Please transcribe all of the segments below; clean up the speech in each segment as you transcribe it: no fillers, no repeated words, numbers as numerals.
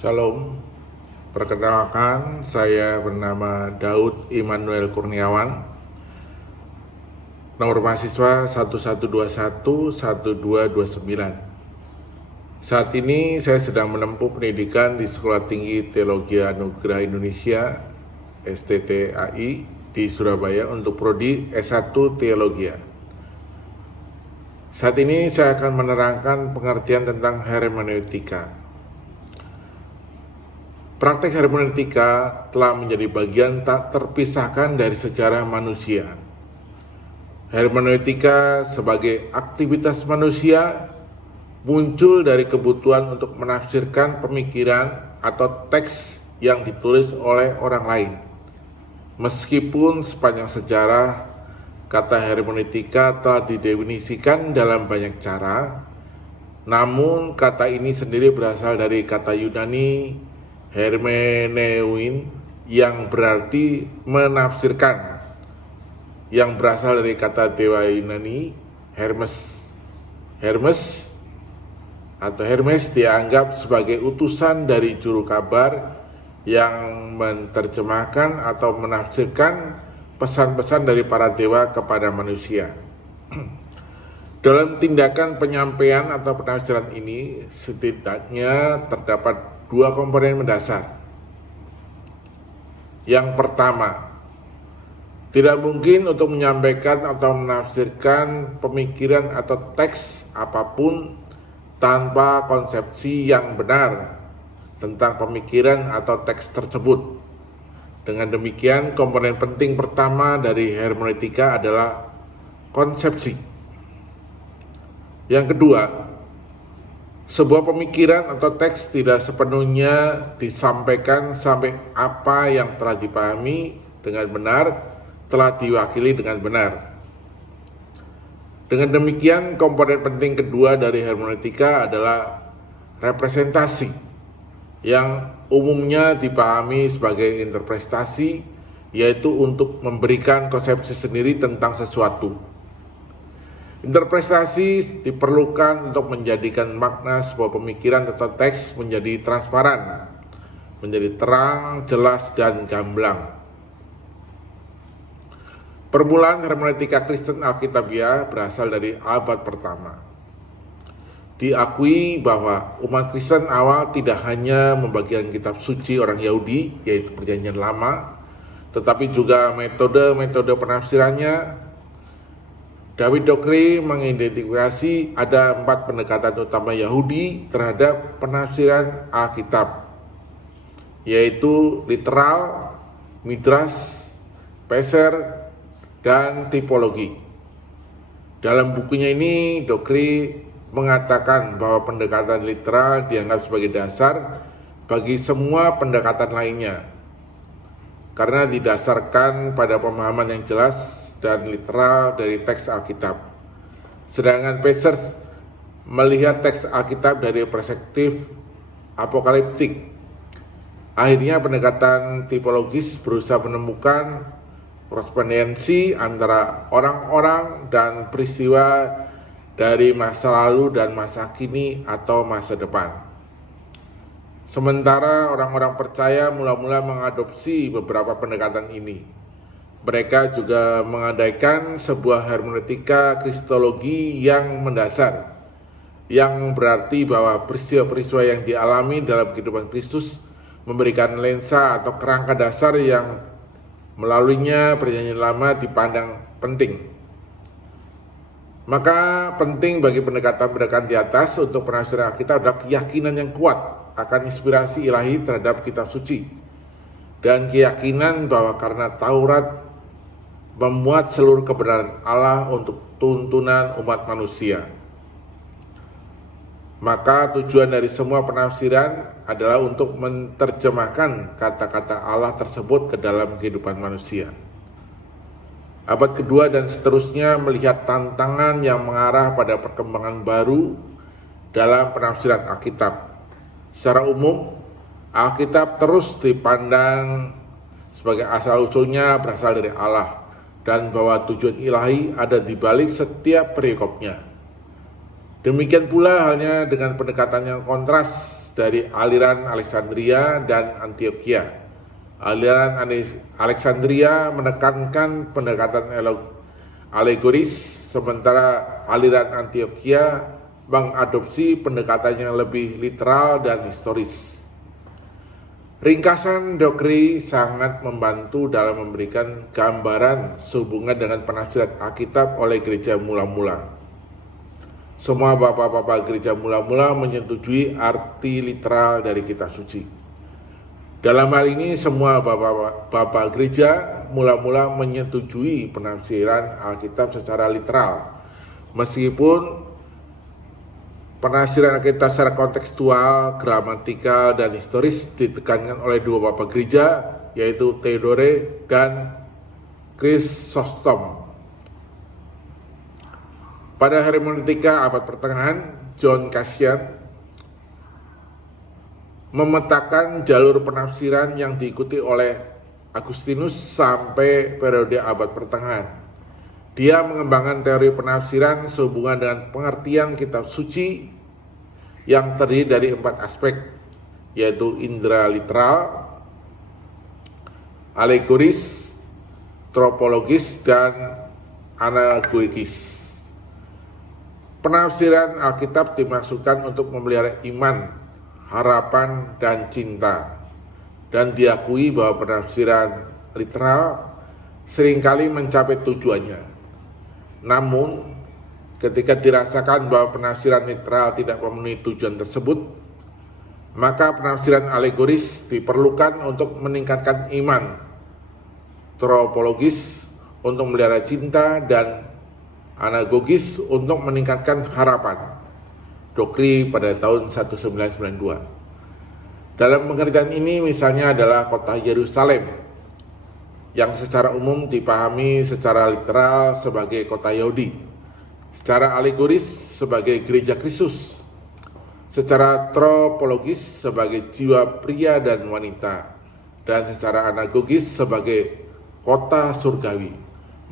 Shalom, perkenalkan saya bernama Daud Immanuel Kurniawan, nomor mahasiswa 1121-1229. Saat ini saya sedang menempuh pendidikan di Sekolah Tinggi Teologi Anugerah Indonesia STTAI di Surabaya untuk prodi S1 Teologi. Saat ini saya akan menerangkan pengertian tentang hermeneutika. Praktek hermeneutika telah menjadi bagian tak terpisahkan dari sejarah manusia. Hermeneutika sebagai aktivitas manusia muncul dari kebutuhan untuk menafsirkan pemikiran atau teks yang ditulis oleh orang lain. Meskipun sepanjang sejarah kata hermeneutika telah didefinisikan dalam banyak cara, namun kata ini sendiri berasal dari kata Yunani hermeneuin yang berarti menafsirkan, yang berasal dari kata dewa Yunani Hermes. Hermes dianggap sebagai utusan dari juru kabar yang menerjemahkan atau menafsirkan pesan-pesan dari para dewa kepada manusia. Dalam tindakan penyampaian atau penafsiran ini setidaknya terdapat dua komponen mendasar. Yang pertama, tidak mungkin untuk menyampaikan atau menafsirkan pemikiran atau teks apapun tanpa konsepsi yang benar tentang pemikiran atau teks tersebut. Dengan demikian, komponen penting pertama dari hermeneutika adalah konsepsi. Yang kedua, sebuah pemikiran atau teks tidak sepenuhnya disampaikan sampai apa yang telah dipahami dengan benar telah diwakili dengan benar. Dengan demikian, komponen penting kedua dari hermeneutika adalah representasi, yang umumnya dipahami sebagai interpretasi, yaitu untuk memberikan konsepsi sendiri tentang sesuatu. Interpretasi diperlukan untuk menjadikan makna sebuah pemikiran atau teks menjadi transparan, menjadi terang, jelas, dan gamblang. Permulaan hermeneutika Kristen Alkitabiah berasal dari abad pertama. Diakui bahwa umat Kristen awal tidak hanya membagikan kitab suci orang Yahudi, yaitu Perjanjian Lama, tetapi juga metode-metode penafsirannya. David Dockery mengidentifikasi ada 4 pendekatan utama Yahudi terhadap penafsiran Alkitab, yaitu literal, midrash, peser, dan tipologi. Dalam bukunya ini, Dockery mengatakan bahwa pendekatan literal dianggap sebagai dasar bagi semua pendekatan lainnya, karena didasarkan pada pemahaman yang jelas dan literal dari teks Alkitab. Sedangkan Peser melihat teks Alkitab dari perspektif apokaliptik. Akhirnya pendekatan tipologis berusaha menemukan korespondensi antara orang-orang dan peristiwa dari masa lalu dan masa kini atau masa depan. Sementara orang-orang percaya mula-mula mengadopsi beberapa pendekatan ini. Mereka juga mengadakan sebuah hermeneutika kristologi yang mendasar, yang berarti bahwa peristiwa-peristiwa yang dialami dalam kehidupan Kristus memberikan lensa atau kerangka dasar yang melaluinya Perjanjian Lama dipandang penting. Maka penting bagi pendekatan-pendekatan di atas untuk penafsiran Alkitab adalah keyakinan yang kuat akan inspirasi ilahi terhadap kitab suci, dan keyakinan bahwa karena Taurat memuat seluruh kebenaran Allah untuk tuntunan umat manusia. Maka tujuan dari semua penafsiran adalah untuk menerjemahkan kata-kata Allah tersebut ke dalam kehidupan manusia. Abad kedua dan seterusnya melihat tantangan yang mengarah pada perkembangan baru dalam penafsiran Alkitab. Secara umum, Alkitab terus dipandang sebagai asal-usulnya berasal dari Allah, dan bahwa tujuan ilahi ada di balik setiap perikopnya. Demikian pula halnya dengan pendekatan yang kontras dari aliran Alexandria dan Antioquia. Aliran Alexandria menekankan pendekatan alegoris, sementara aliran Antioquia mengadopsi pendekatan yang lebih literal dan historis. Ringkasan Docri sangat membantu dalam memberikan gambaran sehubungan dengan penafsiran Alkitab oleh gereja mula-mula. Semua bapak-bapak gereja mula-mula menyetujui arti literal dari kitab suci. Dalam hal ini semua bapak-bapak gereja mula-mula menyetujui penafsiran Alkitab secara literal. Meskipun penafsiran Alkitab secara kontekstual, gramatikal, dan historis ditekankan oleh dua bapak gereja, yaitu Theodore dan Chrysostom. Pada hermeneutika abad pertengahan, John Cassian memetakan jalur penafsiran yang diikuti oleh Agustinus sampai periode abad pertengahan. Dia mengembangkan teori penafsiran sehubungan dengan pengertian kitab suci yang terdiri dari 4 aspek, yaitu indera literal, alegoris, tropologis, dan anagoikis. Penafsiran Alkitab dimaksudkan untuk memelihara iman, harapan, dan cinta. Dan diakui bahwa penafsiran literal seringkali mencapai tujuannya. Namun, ketika dirasakan bahwa penafsiran literal tidak memenuhi tujuan tersebut, maka penafsiran alegoris diperlukan untuk meningkatkan iman, tropologis untuk memelihara cinta, dan anagogis untuk meningkatkan harapan. Docri pada tahun 1992. Dalam pengertian ini misalnya adalah kota Yerusalem yang secara umum dipahami secara literal sebagai kota Yahudi, secara alegoris sebagai gereja Kristus, secara tropologis sebagai jiwa pria dan wanita, dan secara anagogis sebagai kota surgawi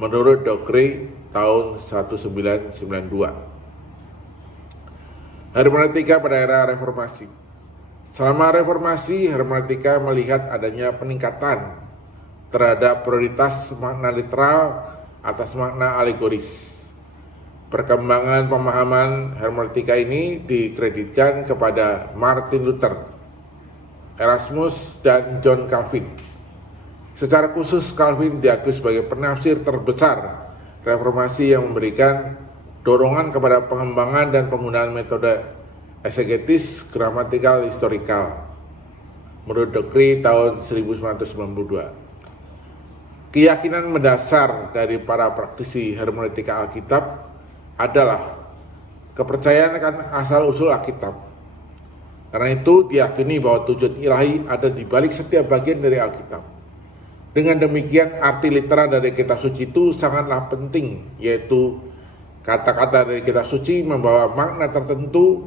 menurut Docri tahun 1992. Hermeneutika pada era reformasi. Selama reformasi, hermeneutika melihat adanya peningkatan terhadap prioritas makna literal atas makna alegoris. Perkembangan pemahaman hermeneutika ini dikreditkan kepada Martin Luther, Erasmus, dan John Calvin. Secara khusus Calvin diakui sebagai penafsir terbesar reformasi yang memberikan dorongan kepada pengembangan dan penggunaan metode eksegetis gramatikal historikal menurut Docri tahun 1992. Keyakinan mendasar dari para praktisi hermeneutika Alkitab adalah kepercayaan akan asal-usul Alkitab. Karena itu diyakini bahwa tujuan ilahi ada di balik setiap bagian dari Alkitab. Dengan demikian, arti literal dari kitab suci itu sangatlah penting, yaitu kata-kata dari kitab suci membawa makna tertentu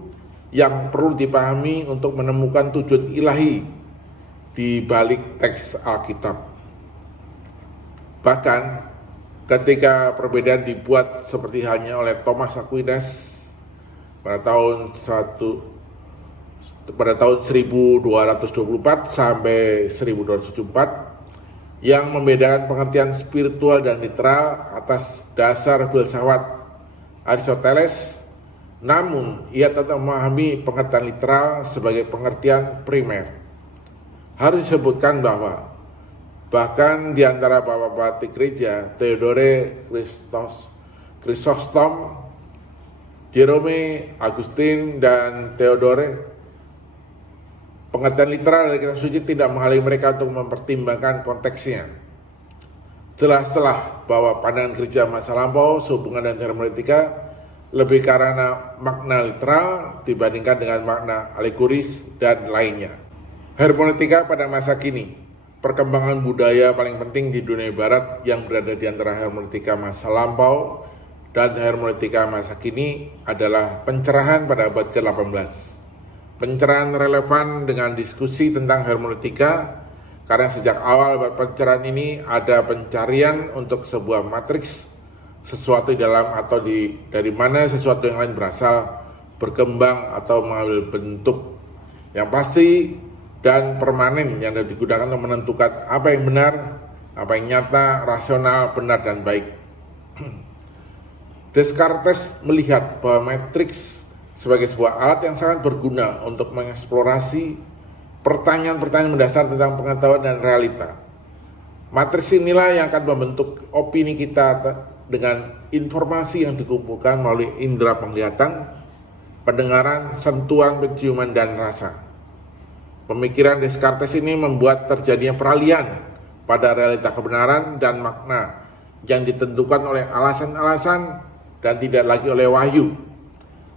yang perlu dipahami untuk menemukan tujuan ilahi di balik teks Alkitab. Bahkan, ketika perbedaan dibuat seperti halnya oleh Thomas Aquinas pada tahun 1224 sampai 1274, yang membedakan pengertian spiritual dan literal atas dasar filsafat Aristoteles, namun ia tetap memahami pengertian literal sebagai pengertian primer. Harus disebutkan bahwa bahkan di antara bapak-bapak gereja, Theodore, Chrysostom, Jerome, Agustin, dan Theodore, pengertian literal dari kitab suci tidak menghalangi mereka untuk mempertimbangkan konteksnya. Jelas-jelas bahwa pandangan gereja masa lampau sehubungan dengan hermeneutika lebih karena makna literal dibandingkan dengan makna alegoris dan lainnya. Hermeneutika pada masa kini, perkembangan budaya paling penting di dunia barat yang berada di antara hermeneutika masa lampau dan hermeneutika masa kini adalah pencerahan pada abad ke-18. Pencerahan relevan dengan diskusi tentang hermeneutika karena sejak awal pencerahan ini ada pencarian untuk sebuah matriks sesuatu di dalam atau dari mana sesuatu yang lain berasal, berkembang atau mengambil bentuk. yang pasti dan permanen yang digunakan untuk menentukan apa yang benar, apa yang nyata, rasional, benar, dan baik. Descartes melihat bahwa matriks sebagai sebuah alat yang sangat berguna untuk mengeksplorasi pertanyaan-pertanyaan mendasar tentang pengetahuan dan realita. Matriks inilah yang akan membentuk opini kita dengan informasi yang dikumpulkan melalui indera penglihatan, pendengaran, sentuhan, penciuman, dan rasa. Pemikiran Descartes ini membuat terjadinya peralihan pada realita kebenaran dan makna yang ditentukan oleh alasan-alasan dan tidak lagi oleh wahyu.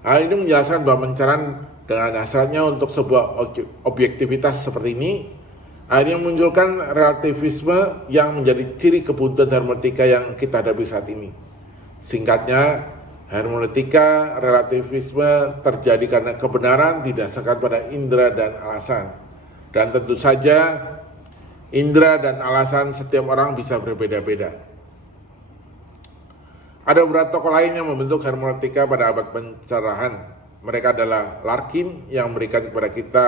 Hal ini menjelaskan bahwa pencerahan dengan dasarnya untuk sebuah objektivitas seperti ini akhirnya memunculkan relativisme yang menjadi ciri kebuntuan hermeneutika yang kita hadapi saat ini. Singkatnya, hermeneutika relativisme terjadi karena kebenaran didasarkan pada indera dan alasan. Dan tentu saja, indera dan alasan setiap orang bisa berbeda-beda. Ada beberapa tokoh lain yang membentuk hermeneutika pada abad pencerahan. Mereka adalah Larkin yang memberikan kepada kita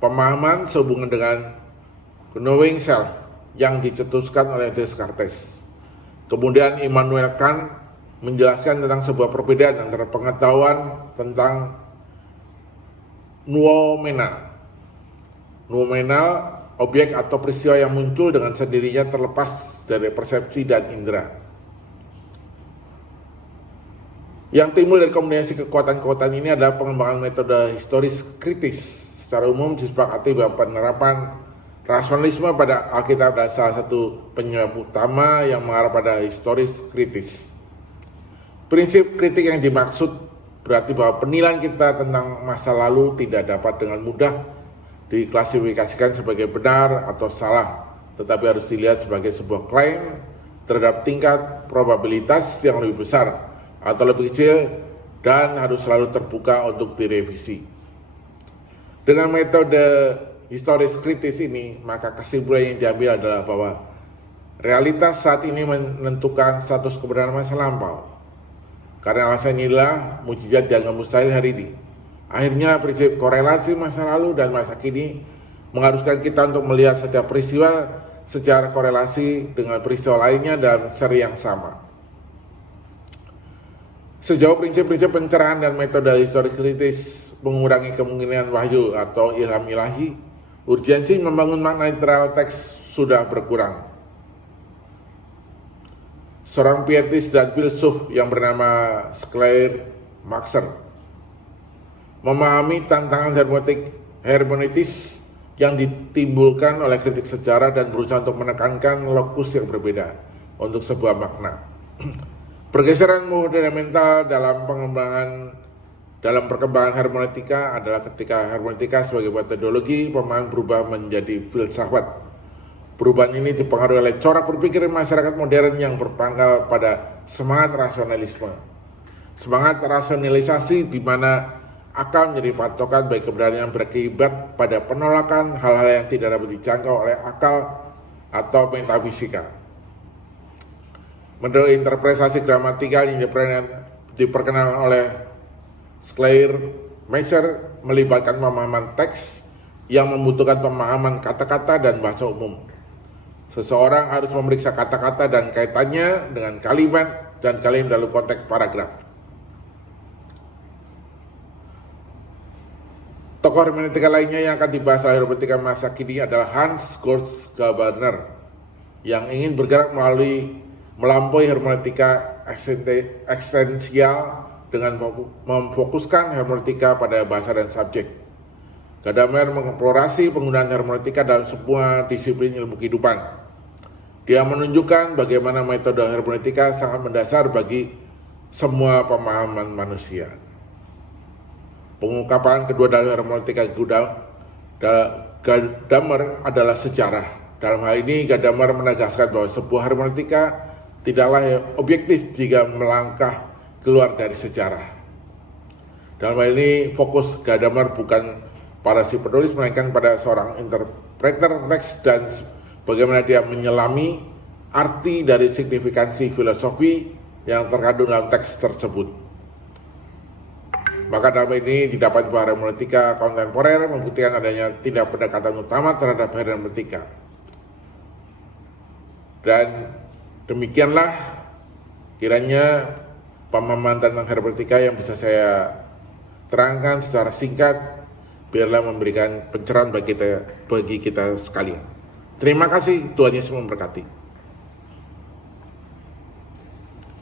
pemahaman sehubungan dengan knowing self yang dicetuskan oleh Descartes. Kemudian Immanuel Kant menjelaskan tentang sebuah perbedaan antara pengetahuan tentang noumenal, objek atau peristiwa yang muncul dengan sendirinya terlepas dari persepsi dan indera. Yang timbul dari kombinasi kekuatan-kekuatan ini adalah pengembangan metode historis kritis. Secara umum disepakati bahwa penerapan rasionalisme pada Alkitab adalah salah satu penyebab utama yang mengarah pada historis kritis. Prinsip kritik yang dimaksud berarti bahwa penilaian kita tentang masa lalu tidak dapat dengan mudah diklasifikasikan sebagai benar atau salah, tetapi harus dilihat sebagai sebuah klaim terhadap tingkat probabilitas yang lebih besar atau lebih kecil dan harus selalu terbuka untuk direvisi. Dengan metode historis kritis ini, maka kesimpulan yang diambil adalah bahwa realitas saat ini menentukan status kebenaran masa lampau. Karena alasan inilah mukjizat dianggap mustahil hari ini. Akhirnya prinsip korelasi masa lalu dan masa kini mengharuskan kita untuk melihat setiap peristiwa secara korelasi dengan peristiwa lainnya dalam seri yang sama. Sejauh prinsip-prinsip pencerahan dan metode historis kritis mengurangi kemungkinan wahyu atau ilham ilahi, urgensi membangun makna literal teks sudah berkurang. Seorang pietis dan filsuf yang bernama Schleiermacher memahami tantangan hermeneutis yang ditimbulkan oleh kritik sejarah dan berusaha untuk menekankan lokus yang berbeda untuk sebuah makna. Pergeseran fundamental dalam perkembangan hermeneutika adalah ketika hermeneutika sebagai metodologi pemahaman berubah menjadi filsafat. Perubahan ini dipengaruhi oleh corak berpikir masyarakat modern yang berpangkal pada semangat rasionalisme. Semangat rasionalisasi di mana akal menjadi patokan bagi kebenaran yang berakibat pada penolakan hal-hal yang tidak dapat dijangkau oleh akal atau metafisika. Menurut interpretasi gramatikal yang diperkenalkan oleh Schleiermacher melibatkan pemahaman teks yang membutuhkan pemahaman kata-kata dan bahasa umum. Seseorang harus memeriksa kata-kata dan kaitannya dengan kalimat dan kalimat dalam konteks paragraf. Tokoh hermeneutika lainnya yang akan dibahas oleh hermeneutika masa kini adalah Hans Kurt Gabler yang ingin bergerak melampaui hermeneutika eksistensial dengan memfokuskan hermeneutika pada bahasa dan subjek. Gadamer mengeksplorasi penggunaan hermeneutika dalam semua disiplin ilmu kehidupan. Dia menunjukkan bagaimana metode hermeneutika sangat mendasar bagi semua pemahaman manusia. Pengungkapan kedua dalam hermeneutika Gadamer adalah sejarah. Dalam hal ini Gadamer menegaskan bahwa sebuah hermeneutika tidaklah objektif jika melangkah keluar dari sejarah. Dalam hal ini fokus Gadamer bukan pada si penulis melainkan pada seorang interpreter teks dan bagaimana dia menyelami arti dari signifikansi filosofi yang terkandung dalam teks tersebut. Maka dalam ini didapat bahwa hermeneutika kontemporer membuktikan adanya tindak pendekatan utama terhadap hermeneutika. Dan demikianlah kiranya pemahaman tentang hermeneutika yang bisa saya terangkan secara singkat, biarlah memberikan pencerahan bagi kita sekalian. Terima kasih, Tuhan Yesus memberkati.